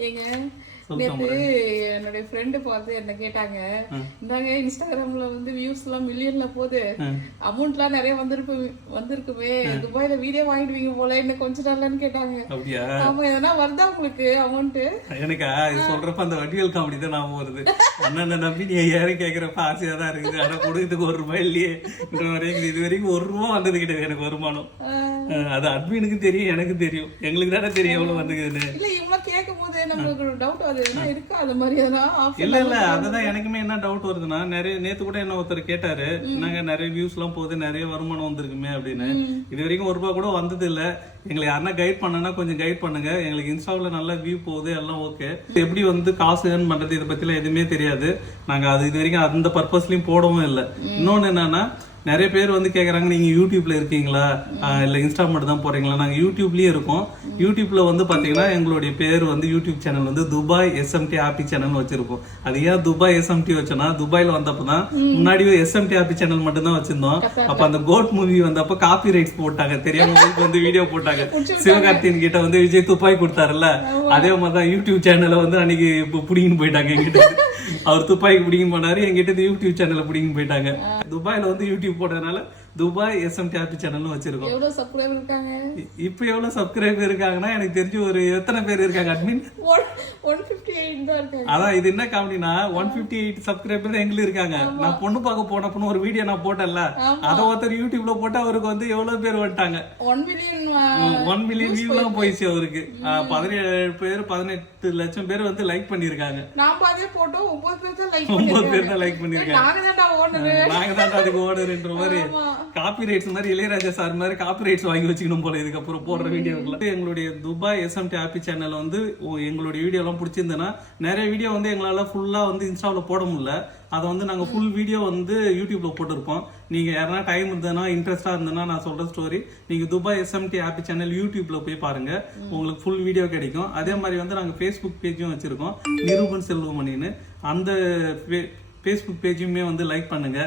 ஏங்க நேத்து என்னுடைய ஃப்ரெண்டு பார்த்து என்ன கேட்டாங்க, இந்தாங்க இன்ஸ்டாகிராம்ல வந்து வியூஸ் எல்லாம் மில்லியன்ல போகுது, அமௌண்ட் எல்லாம் நிறைய வந்திருக்குமே, துபாயில வீடியோ வாங்கிடுவீங்க போல, என்ன கொஞ்ச நாள்லன்னு கேட்டாங்க. ஆமா, எதனா வருதா உங்களுக்கு அமௌண்ட்? எனக்கு சொல்றப்ப அந்த வடிவேல் காமெடி தான் ஞாபகம் வருது. அண்ணன் நம்பி நீ யாரும் கேக்குறப்ப ஆசையா தான் இருக்குது, ஆனா கொடுக்கறதுக்கு ₹1 இல்லையே, இது வரைக்கும் ₹1 வந்தது கிடையாது எனக்கு வருமானம். அது அட்மினுக்கு தெரியும், எனக்கு தெரியும், எங்களுக்கு தானே தெரியும் எவ்வளவு வந்துக்குதுன்னு. இல்ல இவங்க கேட்கும் போது நம்மளுக்கு டவுட் வருது, இருக்கா அது மாதிரி இல்ல அதுதான் எனக்குமே என்ன டவுட் வருதுன்னா, நிறைய நேத்து கூட என்ன ஒருத்தர் கேட்டாரு, நாங்க நிறைய வியூஸ் எல்லாம் போகுது, நிறைய வருமானம் வந்திருக்குமே அப்படின்னு. இது வரைக்கும் ₹1 கூட வந்தது இல்ல, எங்களுக்கு யாருன்னா கைட் பண்ணனா கொஞ்சம் கைட் பண்ணுங்க, எங்களுக்கு இன்ஸ்டாவில் நல்லா வியூ போகுது எல்லாம் ஓகே, எப்படி வந்து காசு ஏர்ன் பண்றது இதை பத்திலாம் எதுவுமே தெரியாது, நாங்க அது இது வரைக்கும் அந்த பர்பஸ்லயும் போடவும் இல்லை. இன்னொன்னு என்னன்னா, நிறைய பேர் வந்து கேக்குறாங்க நீங்க யூடியூப்ல இருக்கீங்களா இல்ல இன்ஸ்டா மட்டும் தான் போறீங்களா? நாங்க யூடியூப்லயே இருக்கோம். யூடியூப்ல வந்து பாத்தீங்கன்னா எங்களுடைய பேர் வந்து யூடியூப் சேனல் வந்து துபாய் SMT ஆப்பி சேனல் வச்சிருப்போம். அது ஏன் துபாய் SMT வச்சோம்னா, துபாயில வந்தப்பதான் முன்னாடி SMT ஆப்பி சேனல் மட்டும் தான் வச்சிருந்தோம். அப்ப அந்த கோட் மூவி வந்தப்ப காப்பி ரைட்ஸ் போட்டாங்க, தெரியாம வந்து வீடியோ போட்டாங்க. சிவகார்த்தியன் கிட்ட வந்து விஜய் துப்பாய் கொடுத்தாருல்ல, அதே மாதிரிதான் யூடியூப் சேனலை வந்து அன்னைக்கு புடிங்கின்னு போயிட்டாங்க. எங்கிட்ட அவர் துப்பாய்க்கு பிடிக்கும் போனாரு, எங்கிட்ட யூடியூப் சேனல்ல பிடிக்கும் போயிட்டாங்க. துபாயில வந்து யூடியூப் போட்டதுனால துபாய் SMT ஆப்பி சேனல் வச்சிருக்கோம். எவ்வளவு சப்ஸ்கிரைபர் இருக்காங்க இப்போ? எவ்வளவு சப்ஸ்கிரைபர் இருக்காங்கன்னா எனக்கு தெரிஞ்சு ஒரு எத்தனை பேர் இருக்காங்க அட்மின்? 158 தான் இருக்காங்க. அதான் இது என்ன காமெடினா, 158 சப்ஸ்கிரைபர் எங்களுக்கு இருக்காங்க. நான் பொண்ணு பார்க்க போனப்ப ஒரு வீடியோ நான் போட்டேன்ல, அத ஒருத்தர் யூடியூப்ல போட்டு அவருக்கு வந்து எவ்வளவு பேர் வந்துட்டாங்க, 1 மில்லியன் வியூ எல்லாம் போயிடுச்சு அவருக்கு. 17 பேர் 18 லட்சம் பேர் வந்து லைக் பண்ணிருக்காங்க. நாம அதே போட்டோ 9 பேர் தான் லைக் பண்ணிருக்காங்க. நாங்க தான் அதுக்கு ஓனர்ன்ற மாதிரி காப்பி ரைட்ஸ் மாதிரி இளையராஜா சார் மாதிரி காப்பி ரைட்ஸ் வாங்கி வச்சுக்கணும் போல இதுக்கப்புறம் போடுற வீடியோல. எங்களுடைய துபாய் SMT ஆப்பி சேனல் வந்து எங்களுடைய வீடியோ எல்லாம் பிடிச்சிருந்ததுன்னா, நிறைய வீடியோ வந்து எங்களால ஃபுல்லா வந்து இன்ஸ்டாவில் போட முடியல, அதை வந்து நாங்க ஃபுல் வீடியோ வந்து யூடியூப்ல போட்டிருப்போம். நீங்க யாரா டைம் இருந்ததுன்னா, இன்ட்ரெஸ்டா இருந்ததுன்னா, நான் சொல்ற ஸ்டோரி நீங்க துபாய் SMT ஆப்பி சேனல் யூடியூப்ல போய் பாருங்க, உங்களுக்கு ஃபுல் வீடியோ கிடைக்கும். அதே மாதிரி வந்து நாங்க Facebook பேஜும் வச்சிருக்கோம், நிரூபன் செல்வமணின்னு. அந்த Facebook பேஜுமே வந்து லைக் பண்ணுங்க,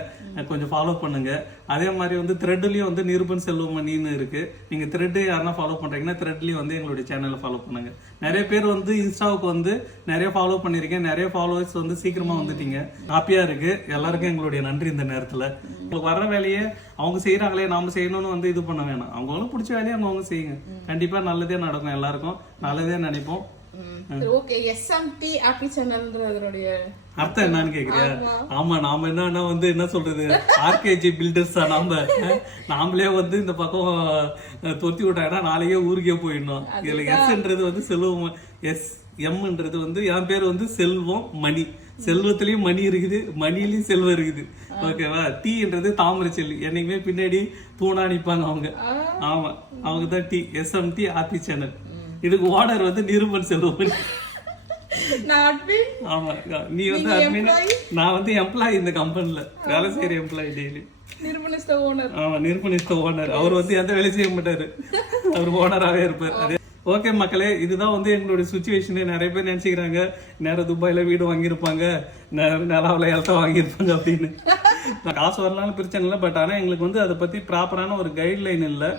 கொஞ்சம் ஃபாலோ பண்ணுங்க. அதே மாதிரி வந்து த்ரெட்லயும் வந்து நிரூபன் செல்வமணின்னு இருக்கு, நீங்க த்ரெட் யாருன்னா ஃபாலோ பண்றீங்கன்னா த்ரெட்லயும் வந்து எங்களுடைய சேனலை ஃபாலோ பண்ணுங்க. நிறைய பேர் வந்து இன்ஸ்டாவுக்கு வந்து நிறைய ஃபாலோ பண்ணிருக்கேன், நிறைய ஃபாலோவர்ஸ் வந்து சீக்கிரமா வந்துட்டீங்க, ஹாப்பியா இருக்கு. எல்லாருக்கும் எங்களுடைய நன்றி. இந்த நேரத்துல உங்களுக்கு வர்ற வேலையை அவங்க செய்யறாங்களே, நாம செய்யணும்னு வந்து இது பண்ண வேணாம், அவங்களும் பிடிச்ச வேலையை அவங்க செய்யுங்க, கண்டிப்பா நல்லதே நடக்கும், எல்லாருக்கும் நல்லதே நினைப்போம். ஓகே, SMT ஆப்பி சேனல்ன்றதுடைய அர்த்தம் என்னன்னு கேக்குறியா? ஆமா, நாம என்னன்னா வந்து என்ன சொல்றது, RKG பில்டர்ஸ் தான் நாமளே வந்து இந்த பக்கம் தொத்தி விட்டாங்கன்னா நாளைக்கே ஊருக்கே போயிடணும். இதுல எஸ்ன்றது வந்து செல்வம், எம்ன்றது வந்து என் பேர் வந்து செல்வம் மணி, செல்வத்திலயும் மணி இருக்குது, மணிலையும் செல்வம் இருக்குது, ஓகேவா? டீன்றது தாமரை செல்வி, என்னைக்குமே பின்னாடி தூணா நிப்பாங்க அவங்க. ஆமா, அவங்க தான் SMT ஆப்பி சேனல். இதுக்கு ஓனர் வந்து நிரூபன் செல்வமணி. ஆமா, நீ வந்து அட்மின், நான் வந்து எம்ப்ளாயி இந்த கம்பெனில வேலை செய்யற எம்ப்ளாயி. டெய்லி நிர்மனிஸ்த ஓனர். அவர் வந்து எந்த வேலை செய்ய மாட்டாரு, அவர் ஓனராகவே இருப்பார். அதே ஓகே மக்களே, இதுதான் வந்து எங்களுடைய சுச்சுவேஷன். நிறைய பேர் நினைச்சுக்கிறாங்க நேரம் துபாயில வீடு வாங்கியிருப்பாங்க, நிலாவில் இடத்த வாங்கியிருப்பாங்க அப்படின்னு. காசு வரலாம்னு பிரச்சனை இல்லை, பட் ஆனால் எங்களுக்கு வந்து அதை பத்தி ப்ராப்பரான ஒரு கைட்லைன் இல்லை.